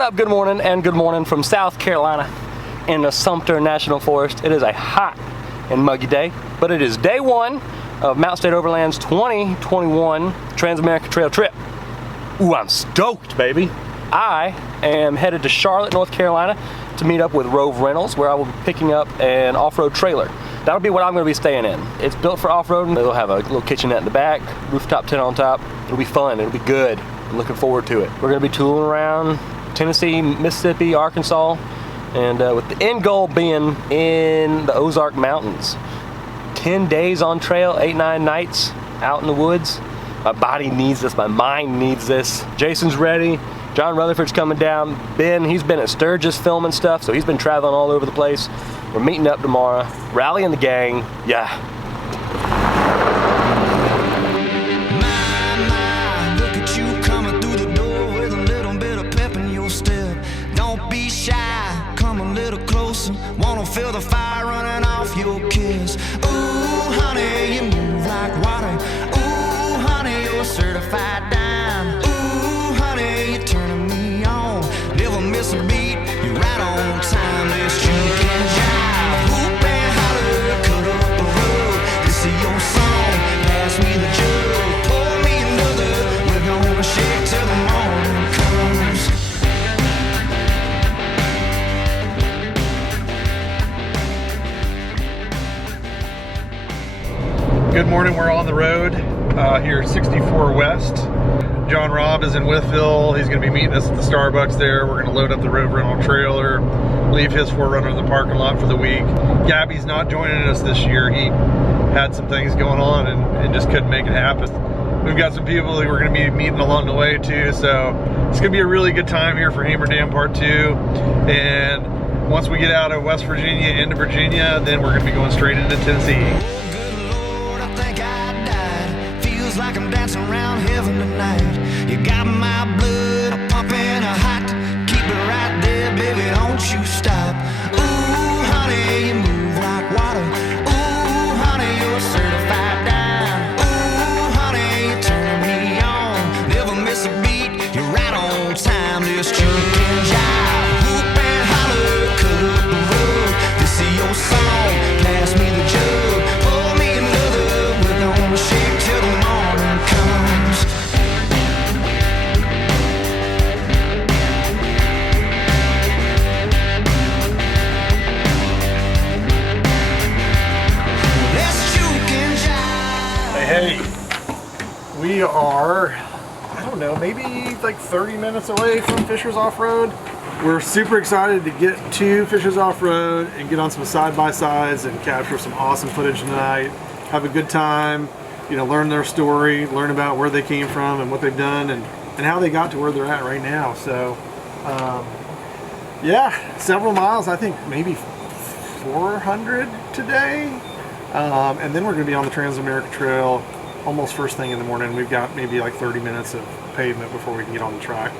What up, good morning, and good morning from South Carolina in the Sumter National Forest. It is a hot and muggy day, but it is day one of Mountain State Overland's 2021 Trans-America Trail trip. Ooh, I'm stoked, baby. I am headed to Charlotte, North Carolina to meet up with Rove Rentals, where I will be picking up an off-road trailer. That'll be what I'm going to be staying in. It's built for off-roading. It'll have a little kitchenette in the back, rooftop tent on top. It'll be fun. It'll be good. I'm looking forward to it. We're going to be tooling around Tennessee, Mississippi, Arkansas, and with the end goal being in the Ozark Mountains. 10 days on trail, 8-9 nights out in the woods. My body needs this, my mind needs this. Jason's ready. John Rutherford's coming down. Ben, he's been at Sturgis filming stuff, so he's been traveling all over the place. We're meeting up tomorrow, rallying the gang. Yeah. Look at you coming through the door with a little bit of pep in your step. Don't be shy, come a little closer. Wanna feel the fire running off your kiss. Ooh, honey, you move like water. Ooh, honey, you're a certified dime. Ooh, honey, you're turning me on. Never miss a beat, you're right on time. Let's juke and jive, whoop and holler, cut up the road. This is your song, pass me the jug, pour me another. We're gonna shake till the morning comes. Good morning, we're on the road here 64 West. John Robb is in Wytheville. He's going to be meeting us at the Starbucks there. We're going to load up the Rove Rental trailer, leave his 4Runner in the parking lot for the week. Gabby's not joining us this year. He had some things going on and just couldn't make it happen. We've got some people that we're going to be meeting along the way too, so it's going to be a really good time here for Hammer Dam Part 2. And once we get out of West Virginia into Virginia, then we're going to be going straight into Tennessee. Like I'm dancing around heaven tonight. You got my blood pumping hot. Keep it right there, baby, don't you stop. Ooh, honey, you move like water. Ooh, honey, you're a certified dime. Ooh, honey, you turn me on. Never miss a beat, you're right on time. This juke and jive, whoop and holler, cut up the road. This is your song, pass me the jug, pour me another. We're gonna shake till the morning comes. Let's juke and jive. Hey, we are, I don't know, maybe like 30 minutes away from Fisher's Off-Road. We're super excited to get to Fisher's Off-Road and get on some side-by-sides and capture some awesome footage tonight. Have a good time, you know, learn their story, learn about where they came from and what they've done and how they got to where they're at right now. So, yeah, several miles, I think maybe 400 today. And then we're going to be on the Trans-America Trail almost first thing in the morning. We've got maybe like 30 minutes of pavement before we can get on the track.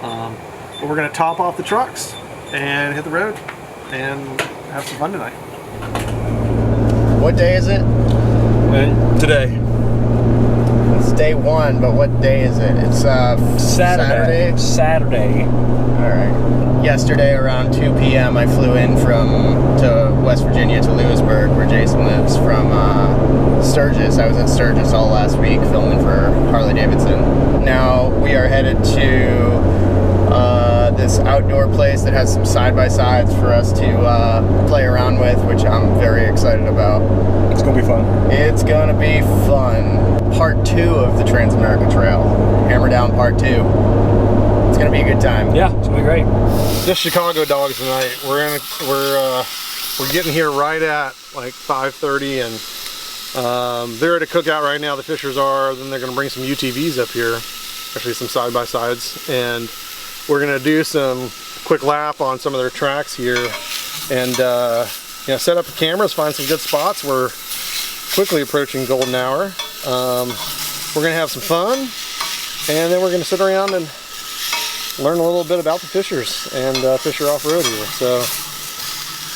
But we're going to top off the trucks and hit the road and have some fun tonight. What day is it? Today. It's day one, but what day is it? It's Saturday? Saturday. Alright. Yesterday around 2 p.m. I flew in to West Virginia to Lewisburg, where Jason lives, from Sturgis. I was at Sturgis all last week filming for Harley Davidson. Now we are headed to this outdoor place that has some side-by-sides for us to play around with, which I'm very excited about. It's gonna be fun. It's gonna be fun. Part 2 of the Trans-America Trail. Hammer Down Part 2. It's gonna be a good time. Yeah, it's gonna be great. Just Chicago dogs tonight. We're getting here right at like 5:30, and they're at a cookout right now. The Fishers are. Then they're gonna bring some UTVs up here, actually some side-by-sides, and we're gonna do some quick lap on some of their tracks here, and you know, set up the cameras, find some good spots. We're quickly approaching golden hour. We're gonna have some fun, and then we're gonna sit around and learn a little bit about the Fishers and Fisher Off-Road here. So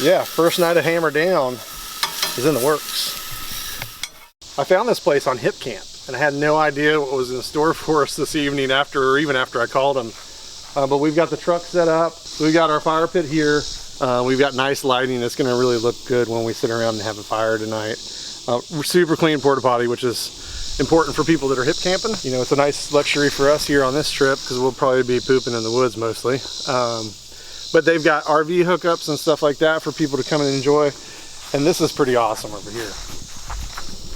yeah, first night of Hammer Down is in the works. I found this place on Hip Camp, and I had no idea what was in store for us this evening even after I called them. But we've got the truck set up. We've got our fire pit here. We've got nice lighting. It's going to really look good when we sit around and have a fire tonight. Super clean porta potty, which is important for people that are hip camping. You know, it's a nice luxury for us here on this trip because we'll probably be pooping in the woods mostly. But they've got RV hookups and stuff like that for people to come and enjoy. And this is pretty awesome over here.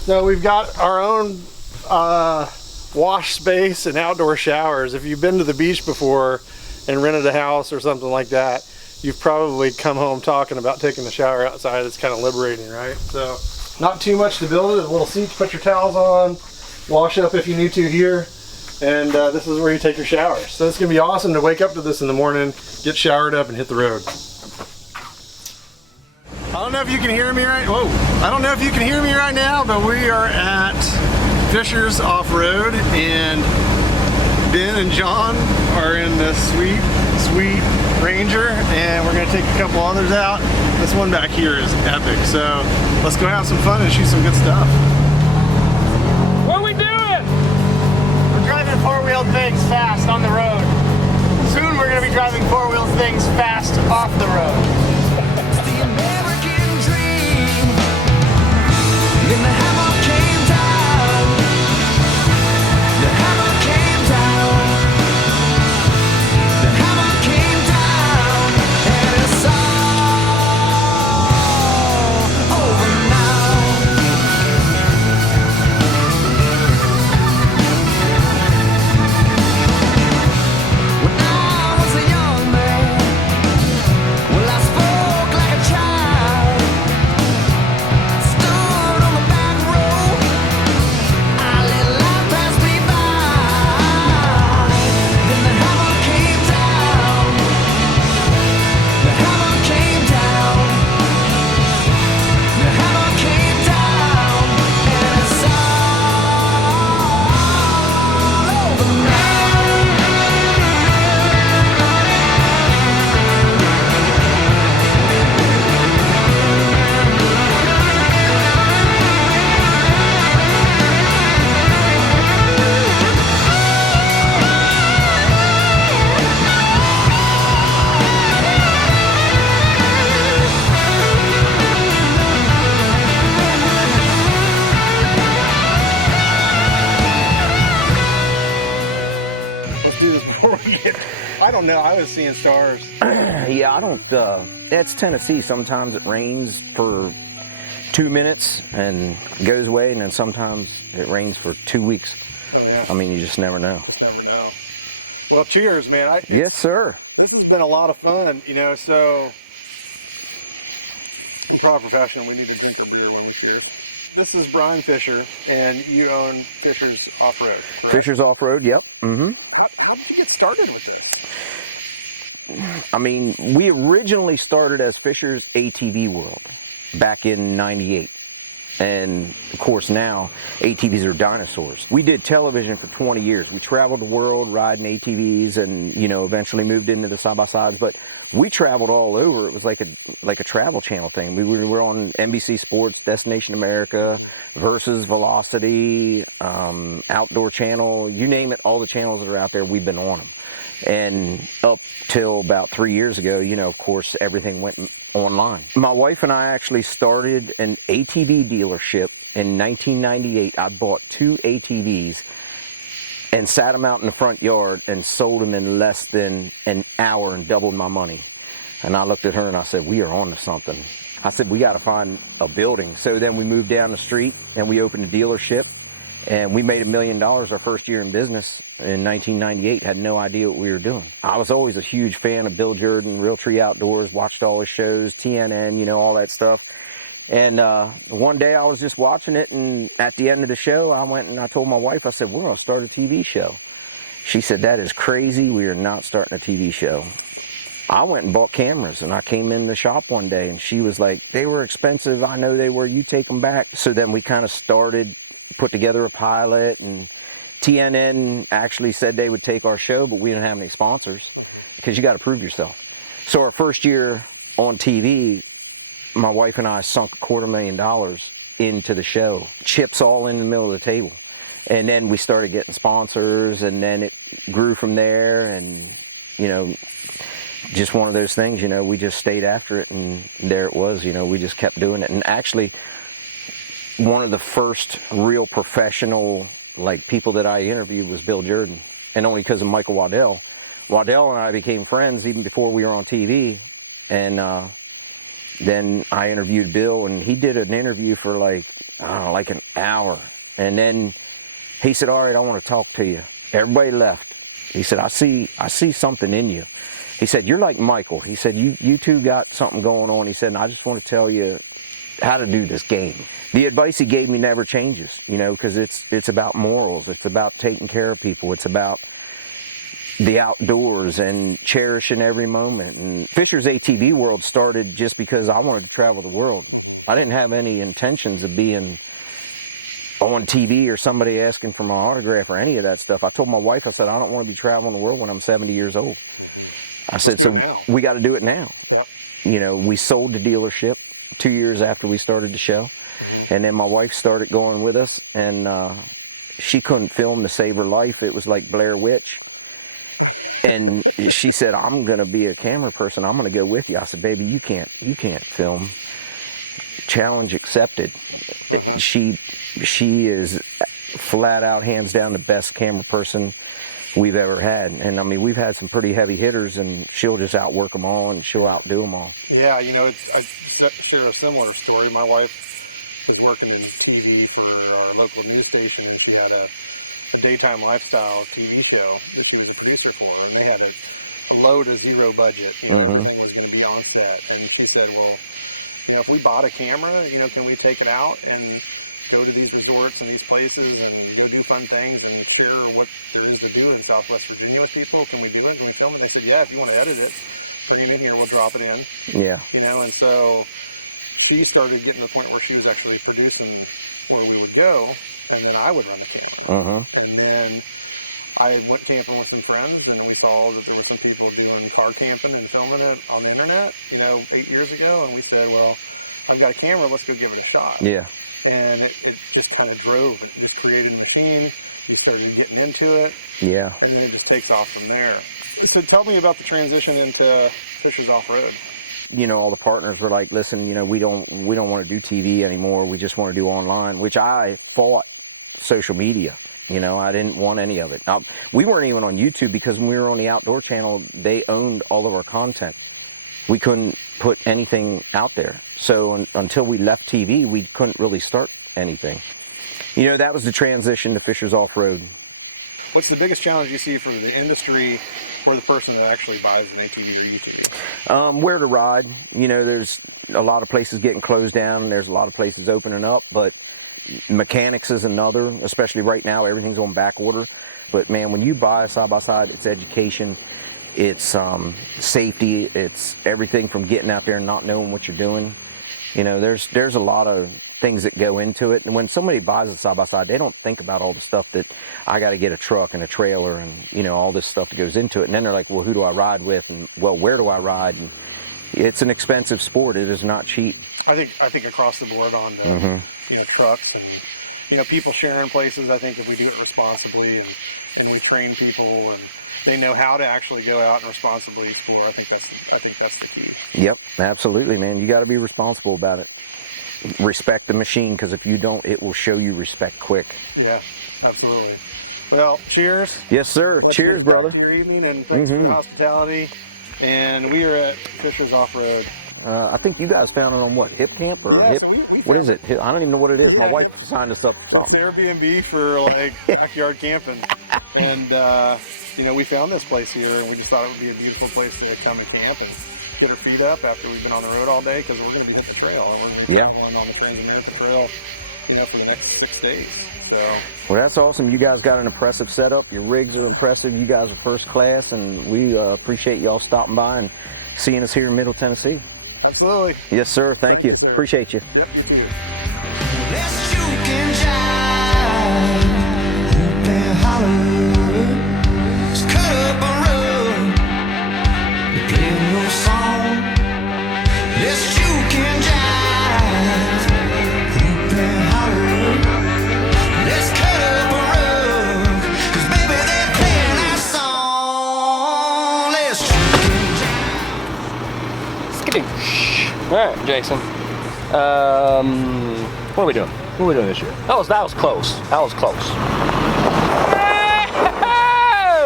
So we've got our own wash space and outdoor showers. If you've been to the beach before and rented a house or something like that, you've probably come home talking about taking the shower outside. It's kind of liberating, right? So not too much to build it. A little seat to put your towels on, wash up if you need to here, and this is where you take your showers. So it's gonna be awesome to wake up to this in the morning, get showered up, and hit the road. I don't know if you can hear me right. Whoa! I don't know if you can hear me right now, but we are at Fisher's Off-Road, and Ben and John are in this sweet Ranger, and we're gonna take a couple others out. This one back here is epic, so let's go have some fun and shoot some good stuff. What are we doing? We're driving four-wheeled things fast on the road. Soon we're gonna be driving four-wheeled things fast off the road. The American dream. Then the hammer came down. The hammer came down. The hammer came down. And it's all over now. When I was a young man, well, I spoke like a child. Stood on the back row. I let life pass me by. Then the hammer came down. The hammer came down. The hammer came down. And it's all over now. Let's do this before we get. I don't know. I was seeing stars. Yeah, I don't, that's Tennessee. Sometimes it rains for 2 minutes and goes away, and then sometimes it rains for 2 weeks. Oh yeah. I mean, you just never know. Never know. Well, cheers, man. Yes, sir. This has been a lot of fun, you know, so in proper fashion, we need to drink our beer when we see her. This is Brian Fisher, and you own Fisher's Off-Road, correct? Fisher's Off-Road, yep. Mm-hmm. How did you get started with this? I mean, we originally started as Fisher's ATV World back in '98. And of course now, ATVs are dinosaurs. We did television for 20 years. We traveled the world riding ATVs and, you know, eventually moved into the side-by-sides, but we traveled all over. It was like a travel channel thing. We were on NBC Sports, Destination America, Versus, Velocity, Outdoor Channel, you name it, all the channels that are out there, we've been on them. And up till about 3 years ago, you know, of course, everything went online. My wife and I actually started an ATV dealership in 1998. I bought 2 ATVs and sat them out in the front yard and sold them in less than an hour and doubled my money. And I looked at her and I said, we are on to something. I said, we got to find a building. So then we moved down the street and we opened a dealership. And we made $1 million our first year in business in 1998. Had no idea what we were doing. I was always a huge fan of Bill Jordan, Realtree Outdoors, watched all his shows, TNN, you know, all that stuff. And one day I was just watching it, and at the end of the show, I went and I told my wife, I said, we're going to start a TV show. She said, that is crazy. We are not starting a TV show. I went and bought cameras, and I came in the shop one day, and she was like, they were expensive. I know they were. You take them back. So then we kind of started, put together a pilot, and TNN actually said they would take our show, but we didn't have any sponsors because you got to prove yourself. So our first year on TV, my wife and I sunk $250,000 into the show. Chips all in the middle of the table. And then we started getting sponsors, and then it grew from there. And, you know, just one of those things, you know, we just stayed after it, and there it was, you know, we just kept doing it. And actually, one of the first real professional, like, people that I interviewed was Bill Jordan, and only because of Michael Waddell. Waddell and I became friends even before we were on TV, and then I interviewed Bill, and he did an interview for like, I don't know, like an hour, and then he said, all right, I want to talk to you. Everybody left. He said, I see something in you. He said, you're like Michael. He said, you two got something going on. He said, and I just want to tell you how to do this game. The advice he gave me never changes, you know, because it's about morals. It's about taking care of people. It's about the outdoors and cherishing every moment. And Fisher's ATV world started just because I wanted to travel the world. I didn't have any intentions of being on TV or somebody asking for my autograph or any of that stuff. I told my wife, I said, I don't want to be traveling the world when I'm 70 years old. I said, so we got to do it now. Yep. You know, we sold the dealership 2 years after we started the show. And then my wife started going with us, and she couldn't film to save her life. It was like Blair Witch. And she said, I'm going to be a camera person. I'm going to go with you. I said, baby, you can't film. Challenge accepted. She is flat out, hands down, the best camera person we've ever had. And I mean, we've had some pretty heavy hitters, and she'll just outwork them all, and she'll outdo them all. Yeah, you know, I share a similar story. My wife was working in TV for our local news station, and she had a daytime lifestyle TV show that she was a producer for, and they had a low to zero budget. You know, everything was going to be on set, and she said, well, you know, if we bought a camera, you know, can we take it out and go to these resorts and these places and go do fun things and share what there is to do in Southwest Virginia with people? Can we do it? Can we film it? I said, yeah, if you want to edit it, bring it in here, we'll drop it in. Yeah. You know, and so she started getting to the point where she was actually producing where we would go, and then I would run the camera. And then I went camping with some friends, and we saw that there were some people doing car camping and filming it on the internet, you know, 8 years ago, and we said, well, I've got a camera, let's go give it a shot. Yeah. And it just kind of drove. It just created a machine. We started getting into it. Yeah. And then it just takes off from there. So tell me about the transition into Fisher's Off-Road. You know, all the partners were like, listen, you know, we don't want to do TV anymore. We just want to do online, which I fought social media. You know, I didn't want any of it. We weren't even on YouTube because when we were on the Outdoor Channel, they owned all of our content. We couldn't put anything out there. So until we left TV, we couldn't really start anything. You know, that was the transition to Fisher's Off-Road. What's the biggest challenge you see for the industry or the person that actually buys an ATV or UTV? Where to ride. You know, there's a lot of places getting closed down, and there's a lot of places opening up, but mechanics is another, especially right now, everything's on back order. But man, when you buy a side-by-side, it's education, it's safety, it's everything from getting out there and not knowing what you're doing. You know, there's a lot of things that go into it. And when somebody buys a side-by-side, they don't think about all the stuff that I got to get a truck and a trailer and, you know, all this stuff that goes into it. And then they're like, well, who do I ride with? And, well, where do I ride? And it's an expensive sport. It is not cheap. I think across the board on the, you know, trucks and, you know, people sharing places. I think if we do it responsibly and we train people and they know how to actually go out and responsibly explore, I think that's the key. Yep, absolutely, man. You got to be responsible about it. Respect the machine, because if you don't, it will show you respect quick. Yeah, absolutely. Well, cheers. Yes, sir. Cheers, brother. Your evening, and thanks for the hospitality. And we are at Fisher's Off-Road. I think you guys found it on what, Hip Camp or yeah, Hip? So we what is it? I don't even know what it is. Yeah. My wife signed us up for something. Airbnb for like backyard camping, and you know, we found this place here, and we just thought it would be a beautiful place to come and camp and get our feet up after we've been on the road all day, because we're going to be hitting the trail, and we're going to be going on the Trans-American Trail, you know, for the next 6 days. So. Well, that's awesome. You guys got an impressive setup. Your rigs are impressive. You guys are first class, and we appreciate y'all stopping by and seeing us here in Middle Tennessee. Absolutely. Yes, sir. Thank you. Appreciate you. Yep, you too. Let's juke and jive, hoop and holler. Let's cut up a rug, play a little song. Let's juke and jive, hoop and holler. Let's cut up a rug. Sheesh. All right, Jason. What are we doing? What are we doing this year? That was close. That was close.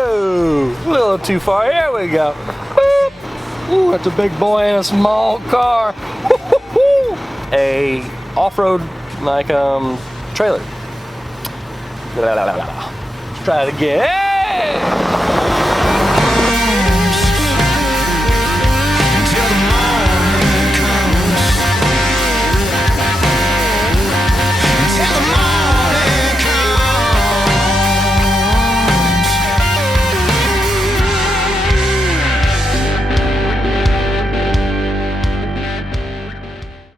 Oh, a little too far. Here we go. Boop. Ooh, that's a big boy in a small car. A off-road like trailer. Let's try it again.